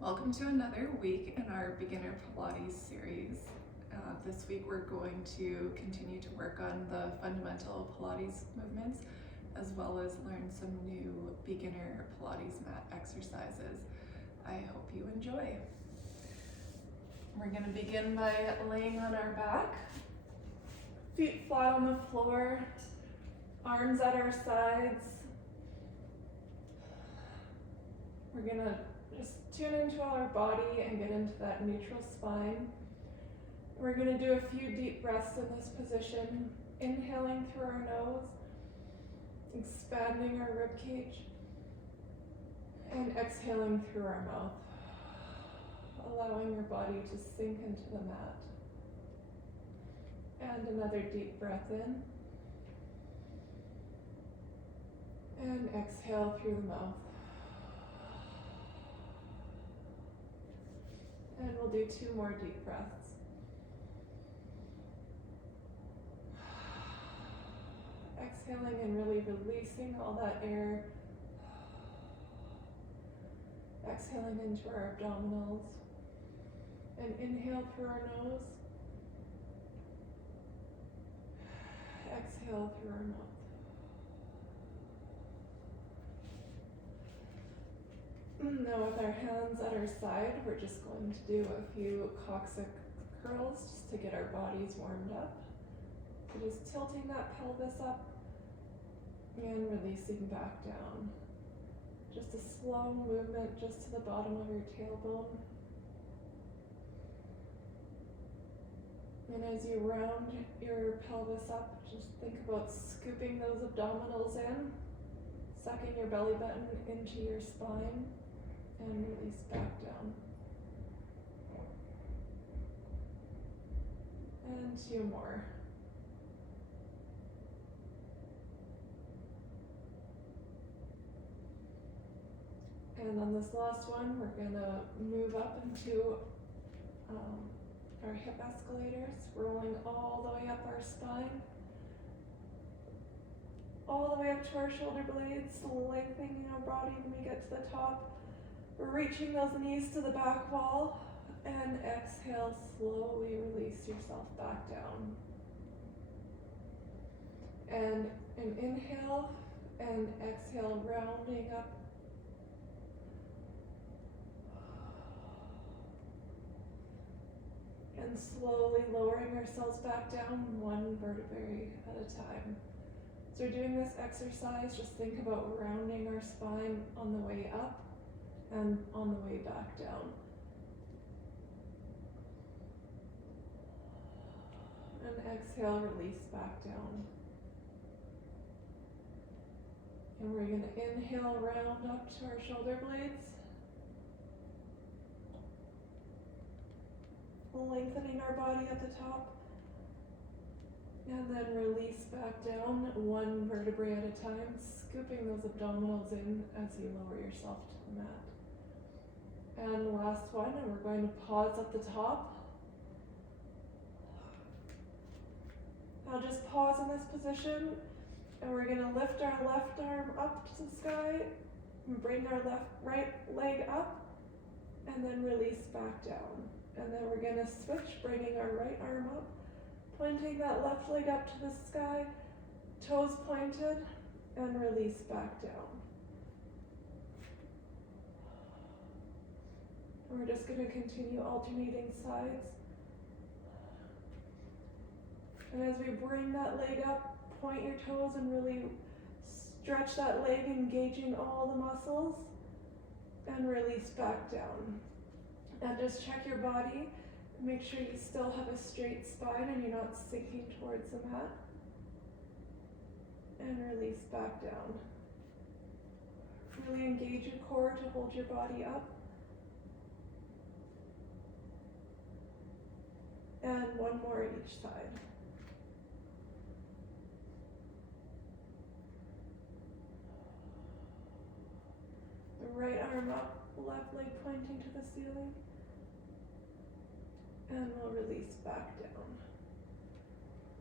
Welcome to another week in our beginner Pilates series. This week we're going to continue to work on the fundamental Pilates movements as well as learn some new beginner Pilates mat exercises. I hope you enjoy. We're going to begin by laying on our back, feet flat on the floor, arms at our sides. We're going to just tune into our body and get into that neutral spine. We're going to do a few deep breaths in this position, inhaling through our nose, expanding our rib cage, and exhaling through our mouth, allowing your body to sink into the mat. And another deep breath in, and exhale through the mouth. And we'll do 2 more deep breaths. Exhaling and really releasing all that air. Exhaling into our abdominals. And inhale through our nose. Exhale through our mouth. Now with our hands at our side, we're just going to do a few coccyx curls just to get our bodies warmed up. So just tilting that pelvis up and releasing back down. Just a slow movement just to the bottom of your tailbone. And as you round your pelvis up, just think about scooping those abdominals in, sucking your belly button into your spine, and release back down. And 2 more. And on this last one, we're gonna move up into our hip escalators, rolling all the way up our spine, all the way up to our shoulder blades, lengthening our body when we get to the top. Reaching those knees to the back wall, and exhale, slowly release yourself back down. And an inhale and exhale, rounding up. And slowly lowering ourselves back down 1 vertebrae at a time. So doing this exercise, just think about rounding our spine on the way up and on the way back down. And exhale, release back down. And we're going to inhale, round up to our shoulder blades. Lengthening our body at the top. And then release back down 1 vertebrae at a time, scooping those abdominals in as you lower yourself to the mat. And last one, and we're going to pause at the top. Now just pause in this position, and we're going to lift our left arm up to the sky, and bring our right leg up, and then release back down. And then we're going to switch, bringing our right arm up, pointing that left leg up to the sky, toes pointed, and release back down. We're just going to continue alternating sides. And as we bring that leg up, point your toes and really stretch that leg, engaging all the muscles, and release back down. And just check your body. Make sure you still have a straight spine and you're not sinking towards the mat. And release back down. Really engage your core to hold your body up. And 1 more each side. The right arm up, left leg pointing to the ceiling. And we'll release back down.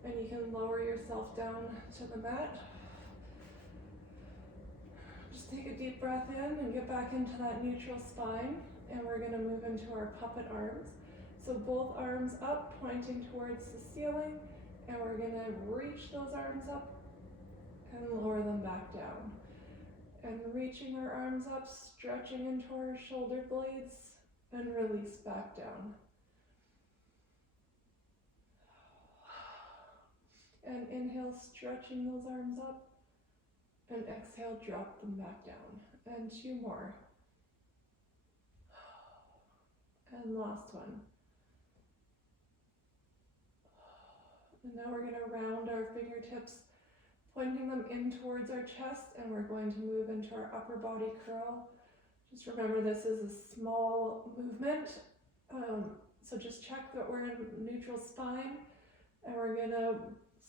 And you can lower yourself down to the mat. Just take a deep breath in and get back into that neutral spine. And we're going to move into our puppet arms. So both arms up, pointing towards the ceiling, and we're going to reach those arms up and lower them back down. And reaching our arms up, stretching into our shoulder blades, and release back down. And inhale, stretching those arms up, and exhale, drop them back down. And 2 more. And last one. And now we're going to round our fingertips, pointing them in towards our chest, and we're going to move into our upper body curl. Just remember, this is a small movement, so just check that we're in neutral spine, and we're going to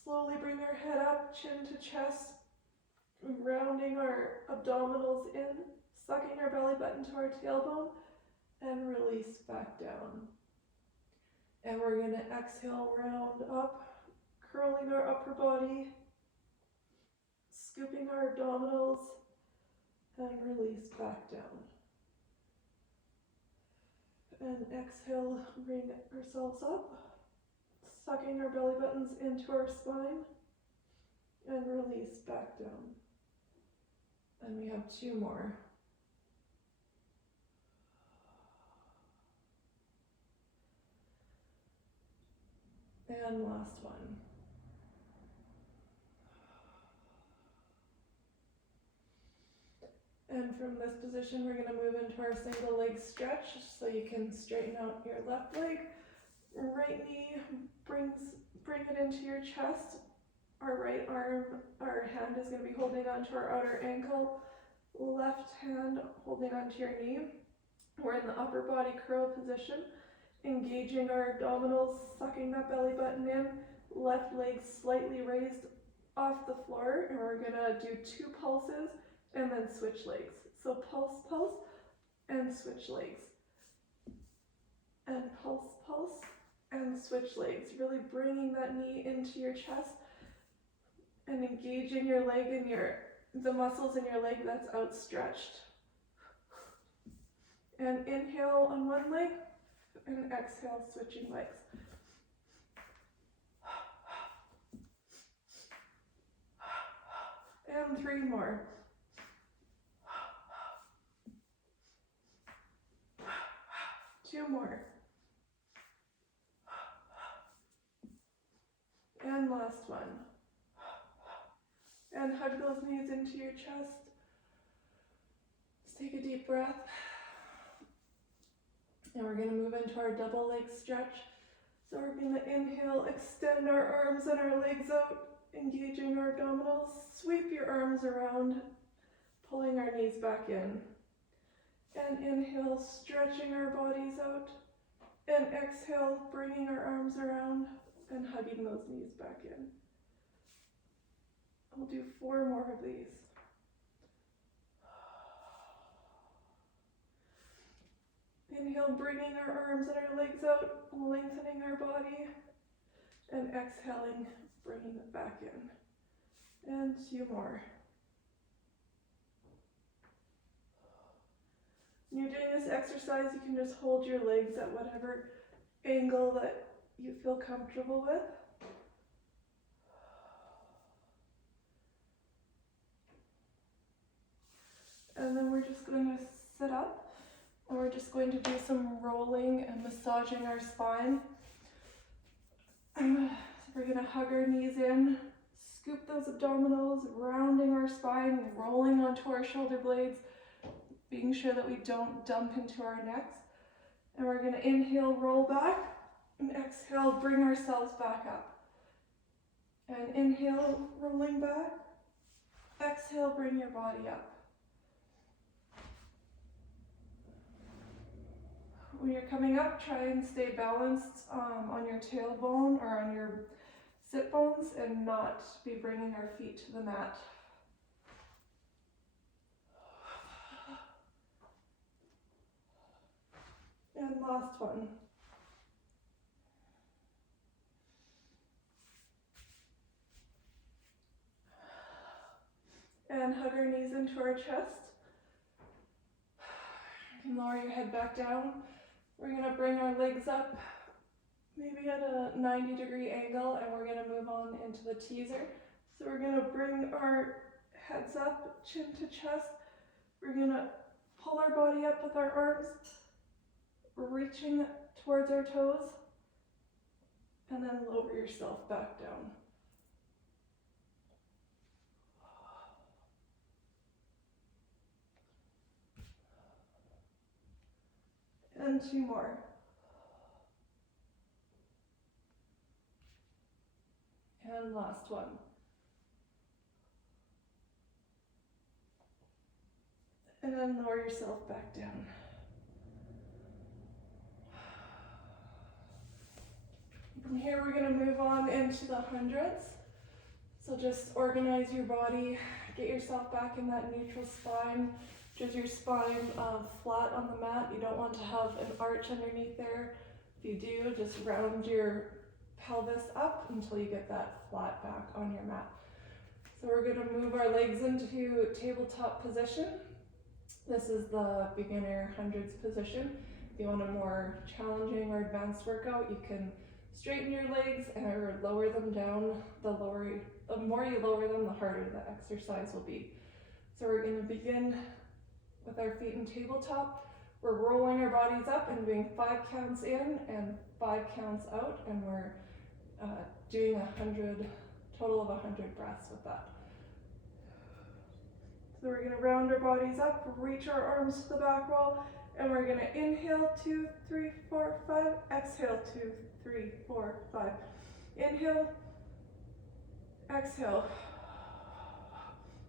slowly bring our head up, chin to chest, rounding our abdominals in, sucking our belly button to our tailbone, and release back down. And we're going to exhale, round up, curling our upper body, scooping our abdominals, and release back down. And exhale, bring ourselves up, sucking our belly buttons into our spine, and release back down. And we have 2 more. And last one. And from this position, we're going to move into our single leg stretch, so you can straighten out your left leg. Right knee, bring it into your chest. Our right arm, our hand is going to be holding onto our outer ankle. Left hand holding onto your knee. We're in the upper body curl position, engaging our abdominals, sucking that belly button in. Left leg slightly raised off the floor, and we're going to do 2 pulses and then switch legs. So pulse, pulse, and switch legs. And pulse, pulse, and switch legs. Really bringing that knee into your chest and engaging your leg and the muscles in your leg that's outstretched. And inhale on one leg, and exhale, switching legs. And 3 more. Two more. And last one. And hug those knees into your chest. Let's take a deep breath. And we're going to move into our double leg stretch. So we're going to inhale, extend our arms and our legs out, engaging our abdominals. Sweep your arms around, pulling our knees back in. And inhale, stretching our bodies out. And exhale, bringing our arms around and hugging those knees back in. We'll do 4 more of these. Inhale, bringing our arms and our legs out, lengthening our body. And exhaling, bringing it back in. And 2 more. When you're doing this exercise, you can just hold your legs at whatever angle that you feel comfortable with. And then we're just going to sit up, and we're just going to do some rolling and massaging our spine. So we're going to hug our knees in, scoop those abdominals, rounding our spine, rolling onto our shoulder blades, being sure that we don't dump into our necks. And we're going to inhale, roll back, and exhale, bring ourselves back up. And inhale, rolling back. Exhale, bring your body up. When you're coming up, try and stay balanced on your tailbone or on your sit bones and not be bringing our feet to the mat. And last one. And hug our knees into our chest. You can lower your head back down. We're gonna bring our legs up, maybe at a 90-degree angle, and we're gonna move on into the teaser. So we're gonna bring our heads up, chin to chest. We're gonna pull our body up with our arms, reaching towards our toes, and then lower yourself back down. And 2 more. And last one. And then lower yourself back down. From here, we're gonna move on into the hundreds. So just organize your body, get yourself back in that neutral spine, which is your spine flat on the mat. You don't want to have an arch underneath there. If you do, just round your pelvis up until you get that flat back on your mat. So we're gonna move our legs into tabletop position. This is the beginner hundreds position. If you want a more challenging or advanced workout, you can straighten your legs or lower them down. The more you lower them, the harder the exercise will be. So we're going to begin with our feet in tabletop. We're rolling our bodies up and doing 5 counts in and 5 counts out, and we're doing 100, total of 100 breaths with that. So we're going to round our bodies up, reach our arms to the back wall, and we're going to inhale 2, 3, 4, 5, exhale 2, 3, 4, 5. Inhale, exhale.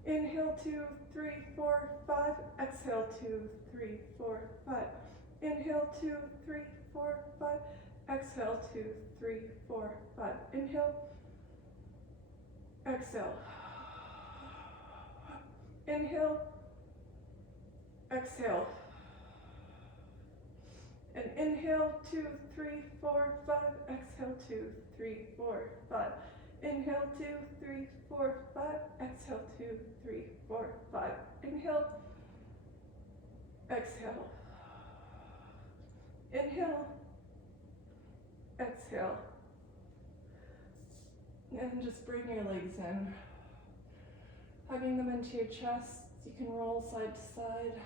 Inhale 2, 3, 4, 5, exhale 2, 3, 4, 5. Inhale 2, 3, 4, 5, exhale 2, 3, 4, 5. Inhale, exhale. Inhale, exhale. And inhale 2, 3, 4, 5, exhale 2, 3, 4, 5. Inhale 2, 3, 4, 5, exhale 2, 3, 4, 5. Inhale, exhale. Inhale, exhale. And just bring your legs in, hugging them into your chest. You can roll side to side.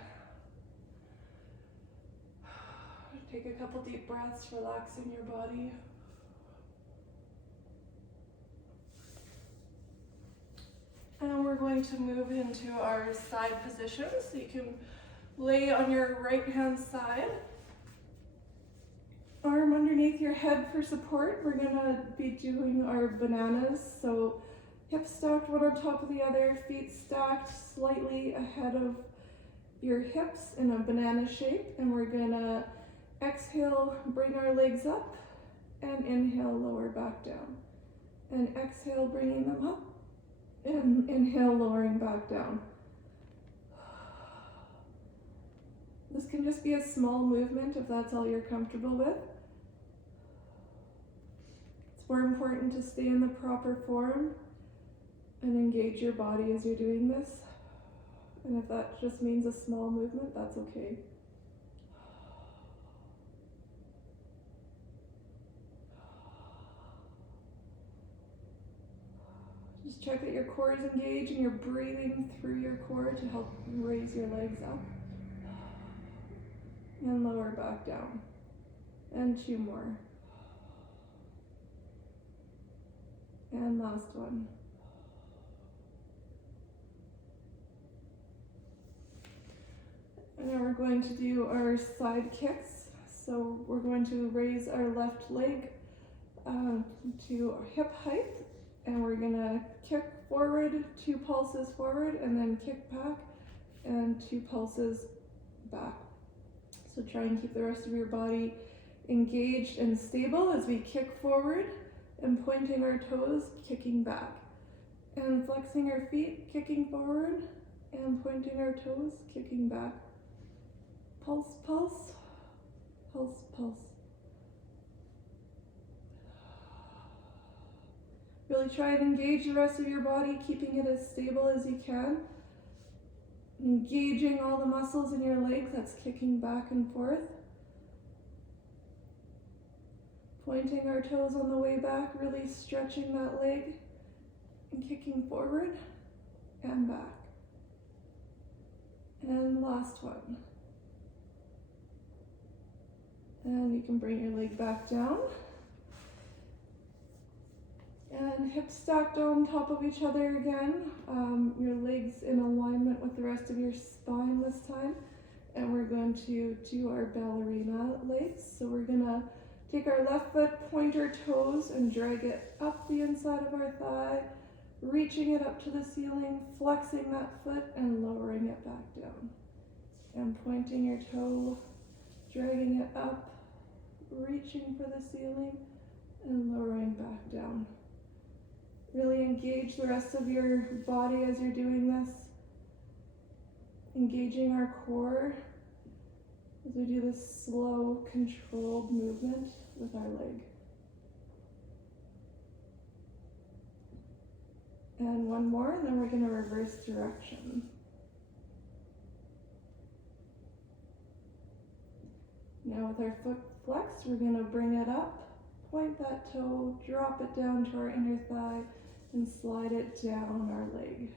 Take a couple deep breaths, relaxing your body. And we're going to move into our side position. So you can lay on your right hand side. Arm underneath your head for support. We're gonna be doing our bananas. So hips stacked one on top of the other, feet stacked slightly ahead of your hips in a banana shape. And we're gonna exhale, bring our legs up, and inhale, lower back down. And exhale, bringing them up, and inhale, lowering back down. This can just be a small movement if that's all you're comfortable with. It's more important to stay in the proper form and engage your body as you're doing this. And if that just means a small movement, that's okay. Just check that your core is engaged and you're breathing through your core to help raise your legs up. And lower back down. And 2 more. And last one. And now we're going to do our side kicks. So we're going to raise our left leg to hip height. And we're gonna kick forward, 2 pulses forward, and then kick back, and 2 pulses back. So try and keep the rest of your body engaged and stable as we kick forward and pointing our toes, kicking back. And flexing our feet, kicking forward, and pointing our toes, kicking back. Pulse, pulse, pulse, pulse. Really try and engage the rest of your body, keeping it as stable as you can. Engaging all the muscles in your leg, that's kicking back and forth. Pointing our toes on the way back, really stretching that leg and kicking forward and back. And last one. And you can bring your leg back down. And hips stacked on top of each other again. Your legs in alignment with the rest of your spine this time. And we're going to do our ballerina legs. So we're gonna take our left foot, point our toes, and drag it up the inside of our thigh, reaching it up to the ceiling, flexing that foot, and lowering it back down. And pointing your toe, dragging it up, reaching for the ceiling, and lowering back down. Really engage the rest of your body as you're doing this. Engaging our core as we do this slow, controlled movement with our leg. And one more, and then we're going to reverse direction. Now with our foot flexed, we're going to bring it up, point that toe, drop it down to our inner thigh, and slide it down our leg.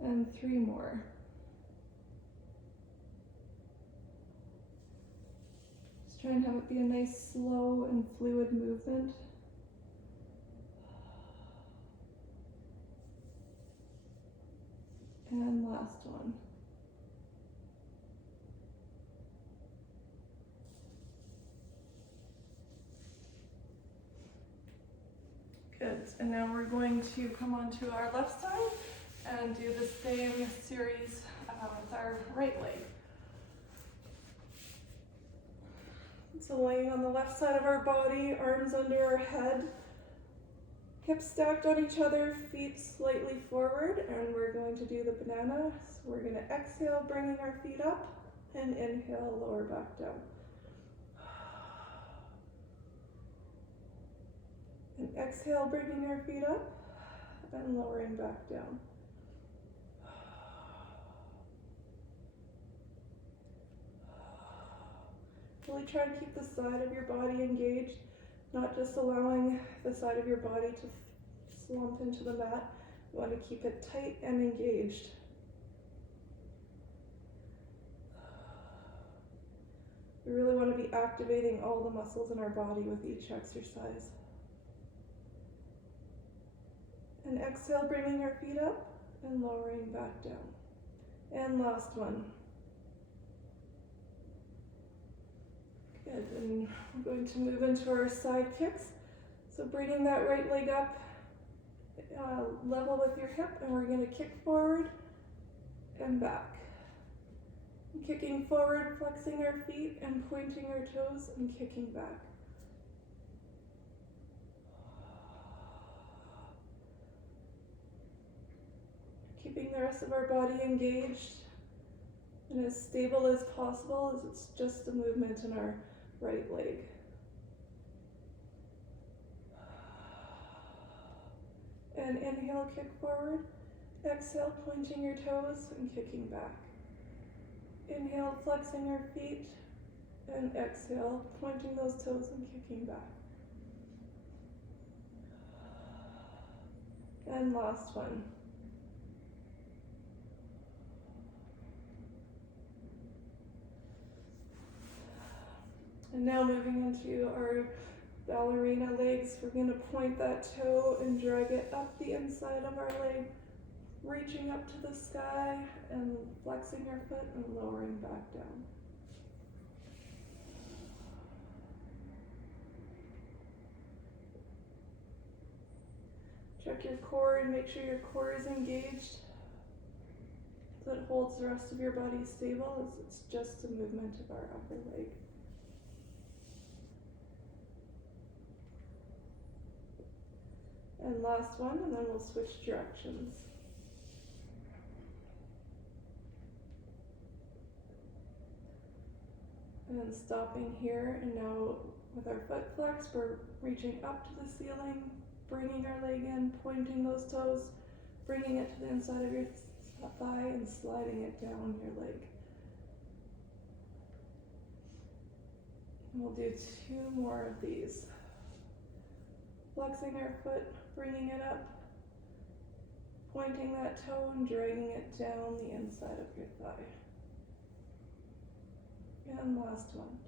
And 3 more. Just try and have it be a nice, slow, and fluid movement. And last one. Good, and now we're going to come onto our left side and do the same series with our right leg. So laying on the left side of our body, arms under our head, hips stacked on each other, feet slightly forward, and we're going to do the banana. So we're going to exhale, bringing our feet up, and inhale, lower back down. And exhale, bringing our feet up and lowering back down. Really try to keep the side of your body engaged, not just allowing the side of your body to slump into the mat. You want to keep it tight and engaged. We really want to be activating all the muscles in our body with each exercise. And exhale, bringing our feet up and lowering back down. And last one. Good, and we're going to move into our side kicks. So bringing that right leg up level with your hip, and we're going to kick forward and back. And kicking forward, flexing our feet and pointing our toes and kicking back. Keeping the rest of our body engaged and as stable as possible, as it's just a movement in our right leg. And inhale, kick forward. Exhale, pointing your toes and kicking back. Inhale, flexing your feet. And exhale, pointing those toes and kicking back. And last one. And now moving into our ballerina legs, we're going to point that toe and drag it up the inside of our leg, reaching up to the sky and flexing our foot and lowering back down. Check your core and make sure your core is engaged so it holds the rest of your body stable, as it's just a movement of our upper leg. And last one, and then we'll switch directions. And stopping here, and now with our foot flex, we're reaching up to the ceiling, bringing our leg in, pointing those toes, bringing it to the inside of your thigh and sliding it down your leg. And we'll do 2 more of these. Flexing our foot, bringing it up, pointing that toe and dragging it down the inside of your thigh. And last one.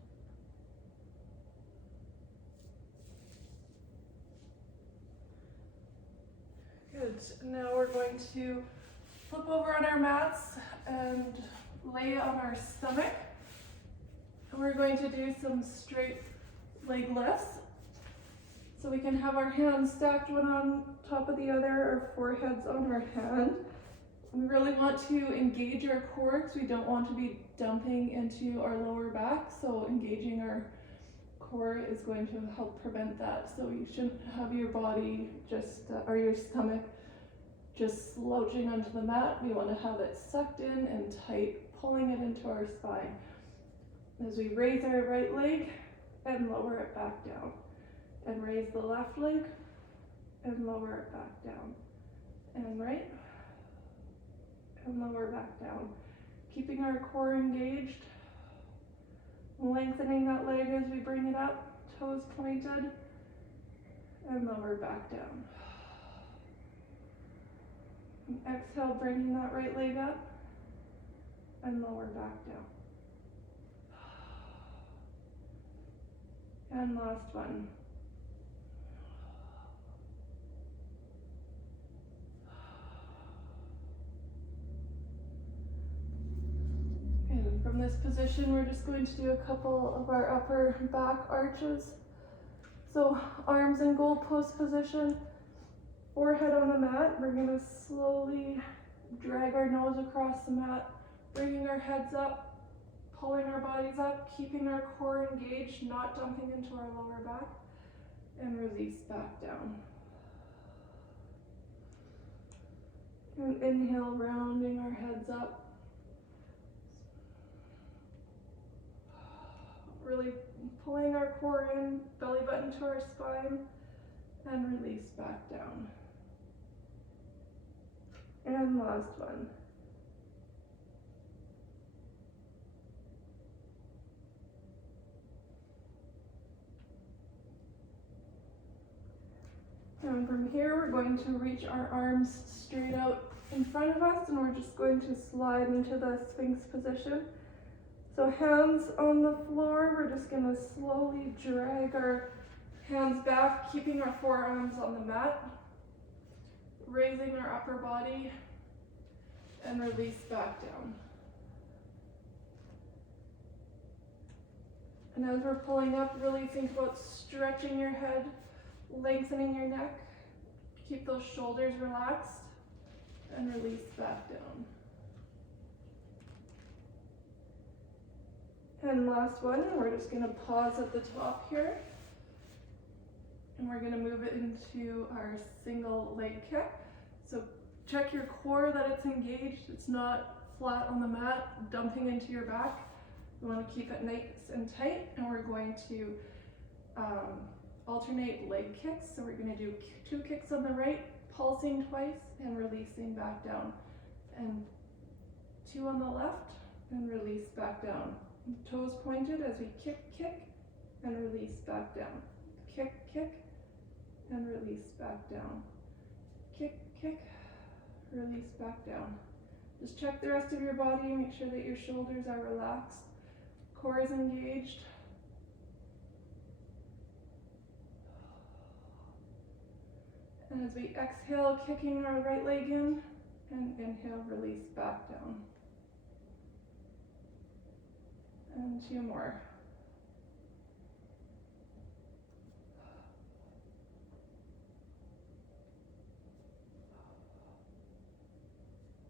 Good. Now we're going to flip over on our mats and lay on our stomach. And we're going to do some straight leg lifts. So we can have our hands stacked one on top of the other, our foreheads on our hand. We really want to engage our core because we don't want to be dumping into our lower back. So engaging our core is going to help prevent that. So you shouldn't have your body just, or your stomach just slouching onto the mat. We want to have it sucked in and tight, pulling it into our spine. As we raise our right leg and lower it back down. And raise the left leg and lower it back down. And right and lower back down. Keeping our core engaged. Lengthening that leg as we bring it up, toes pointed, and lower back down. And exhale, bringing that right leg up, and lower back down. And last one. And from this position, we're just going to do a couple of our upper back arches. So arms in goalpost position, forehead on the mat. We're going to slowly drag our nose across the mat, bringing our heads up, pulling our bodies up, keeping our core engaged, not dumping into our lower back, and release back down. And inhale, rounding our heads up. Really pulling our core in, belly button to our spine, and release back down. And last one. And from here, we're going to reach our arms straight out in front of us, and we're just going to slide into the Sphinx position. So hands on the floor, we're just going to slowly drag our hands back, keeping our forearms on the mat, raising our upper body, and release back down. And as we're pulling up, really think about stretching your head, lengthening your neck, keep those shoulders relaxed, and release back down. And last one, we're just going to pause at the top here. And we're going to move it into our single leg kick. So check your core that it's engaged. It's not flat on the mat, dumping into your back. You want to keep it nice and tight. And we're going to alternate leg kicks. So we're going to do 2 kicks on the right, pulsing twice and releasing back down. And 2 on the left and release back down. Toes pointed as we kick, kick, and release back down. Kick, kick, and release back down. Kick, kick, release back down. Just check the rest of your body, make sure that your shoulders are relaxed, core is engaged. And as we exhale, kicking our right leg in, and inhale, release back down. And 2 more.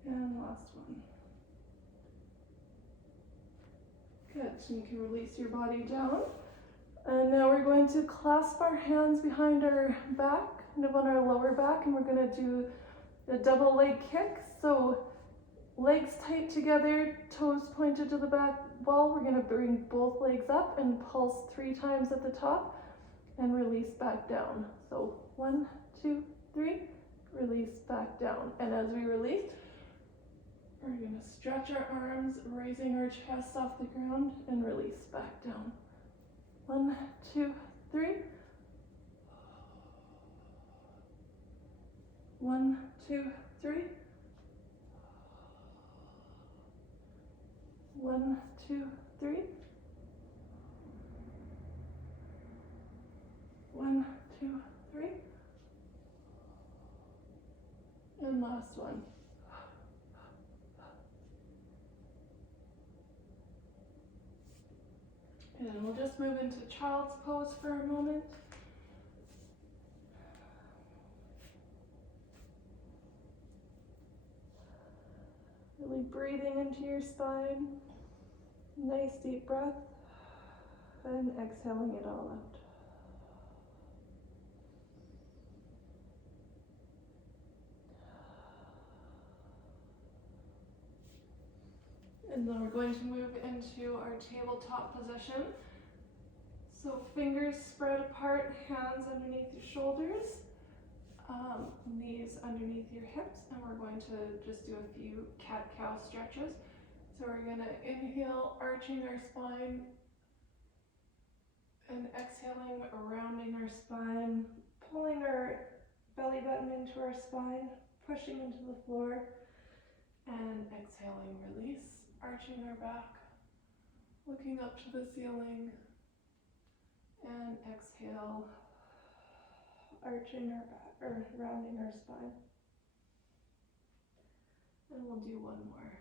And last one. Good, so you can release your body down. And now we're going to clasp our hands behind our back, kind of on our lower back, and we're going to do a double leg kick. So legs tight together, toes pointed to the back wall. We're going to bring both legs up and pulse 3 times at the top and release back down. So 1, 2, 3, release back down. And as we release, We're going to stretch our arms, raising our chest off the ground, and release back down. 1, 2, 3. 1, 2, 3. 1, 2, 3. 1, 2, 3. And last one. And we'll just move into child's pose for a moment. Really breathing into your spine. Nice deep breath. And exhaling it all out. And then we're going to move into our tabletop position. So fingers spread apart, hands underneath your shoulders, knees underneath your hips, and we're going to just do a few cat-cow stretches. So we're going to inhale, arching our spine, and exhaling, rounding our spine, pulling our belly button into our spine, pushing into the floor, and exhaling, release, arching our back, looking up to the ceiling, and exhale, arching our back, or rounding our spine. And we'll do one more.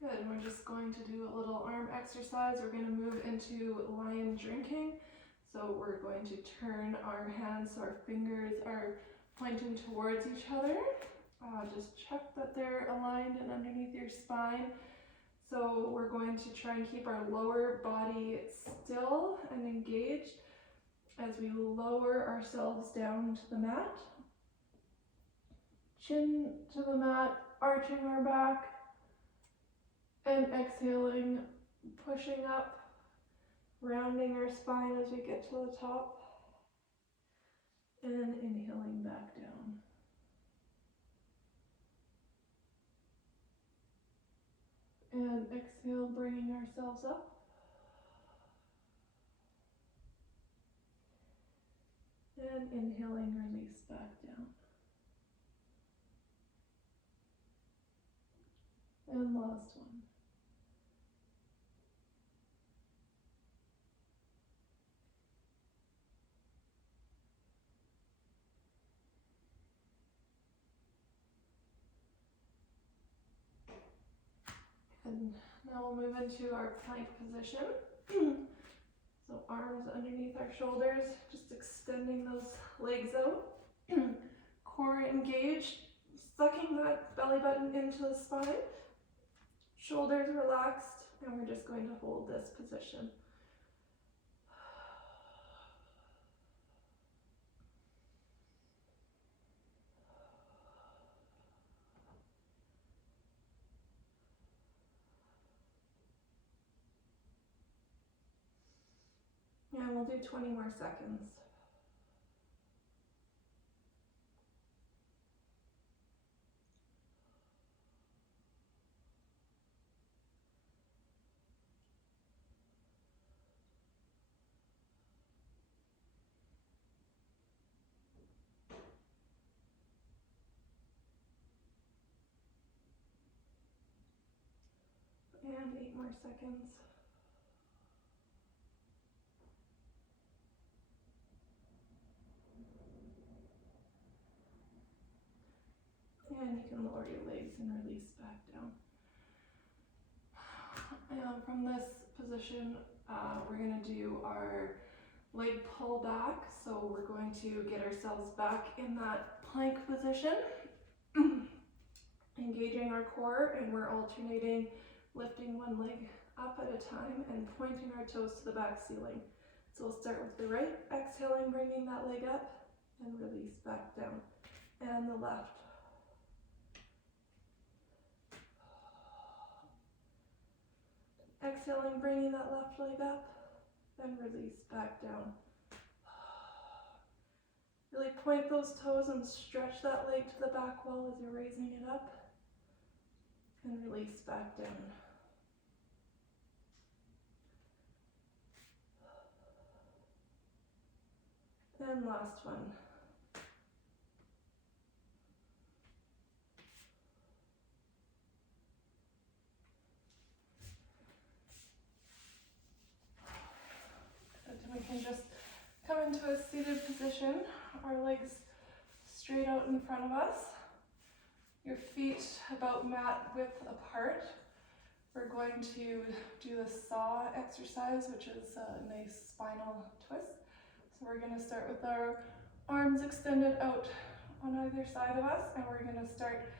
Good, and we're just going to do a little arm exercise. We're going to move into lion drinking. So we're going to turn our hands so our fingers are pointing towards each other. Just check that they're aligned and underneath your spine. So we're going to try and keep our lower body still and engaged as we lower ourselves down to the mat. Chin to the mat, arching our back, and exhaling, pushing up, rounding our spine as we get to the top, and inhaling back down. And exhale, bringing ourselves up. And inhaling, release back down. And last one. And now we'll move into our plank position. So arms underneath our shoulders, just extending those legs out. Core engaged, sucking that belly button into the spine. Shoulders relaxed, and we're just going to hold this position. And we'll do 20 more seconds. And 8 more seconds. And you can lower your legs and release back down. And from this position, we're going to do our leg pull back. So we're going to get ourselves back in that plank position, engaging our core, and we're alternating lifting one leg up at a time and pointing our toes to the back ceiling. So we'll start with the right, exhaling, bringing that leg up, and release back down. And the left. Exhaling, bringing that left leg up, then release back down. Really point those toes and stretch that leg to the back wall as you're raising it up, and release back down. And last one. And we can just come into a seated position, our legs straight out in front of us, your feet about mat width apart. We're going to do the saw exercise, which is a nice spinal twist. So we're going to start with our arms extended out on either side of us, and we're going to start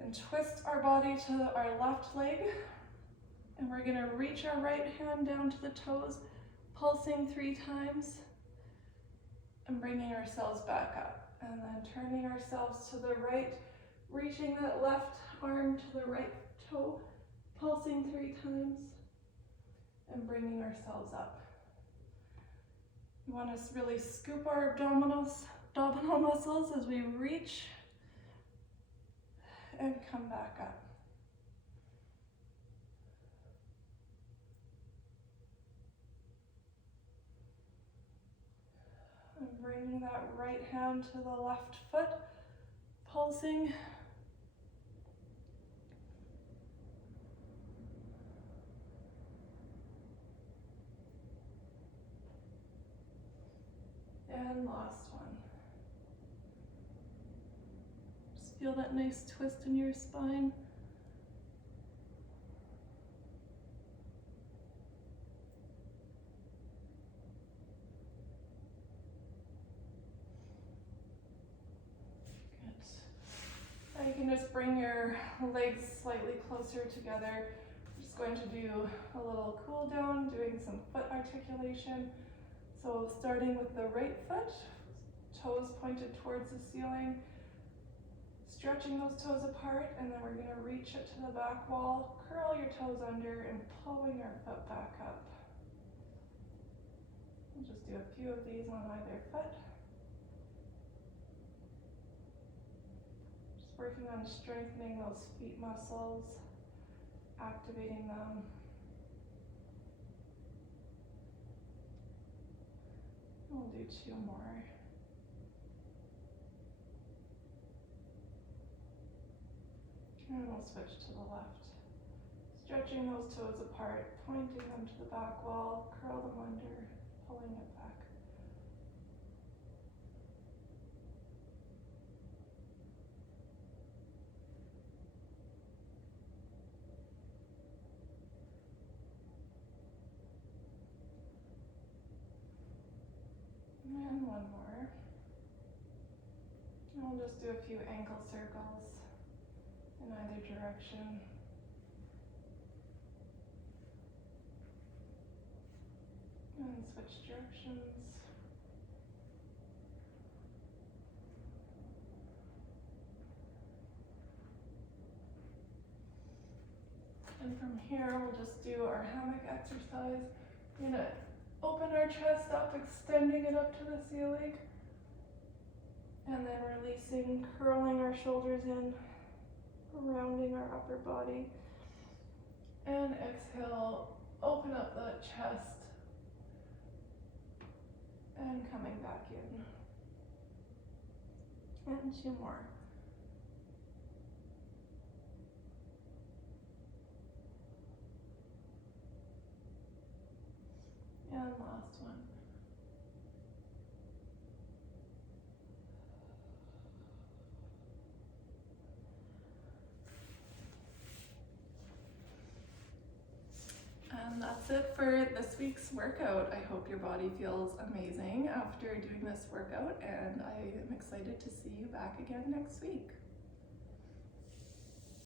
and twist our body to our left leg, and we're going to reach our right hand down to the toes, pulsing 3 times, and bringing ourselves back up, and then turning ourselves to the right, reaching that left arm to the right toe, pulsing 3 times, and bringing ourselves up. We want to really scoop our abdominal muscles as we reach and come back up. And bringing that right hand to the left foot, pulsing. And last one. Just feel that nice twist in your spine. Good. Now you can just bring your legs slightly closer together. I'm just going to do a little cool down, doing some foot articulation. So starting with the right foot, toes pointed towards the ceiling, stretching those toes apart, and then we're going to reach it to the back wall, curl your toes under, and pulling our foot back up. We'll just do a few of these on either foot. Just working on strengthening those feet muscles, activating them. We'll do 2 more. And we'll switch to the left. Stretching those toes apart, pointing them to the back wall, curl them under, pulling it back. And one more. And we'll just do a few ankle circles in either direction. And switch directions. And from here, we'll just do our hammock exercise. We're gonna open our chest up, extending it up to the ceiling. And then releasing, curling our shoulders in, rounding our upper body. And exhale, open up that chest. And coming back in. And 2 more. And last one. And that's it for this week's workout. I hope your body feels amazing after doing this workout, and I am excited to see you back again next week.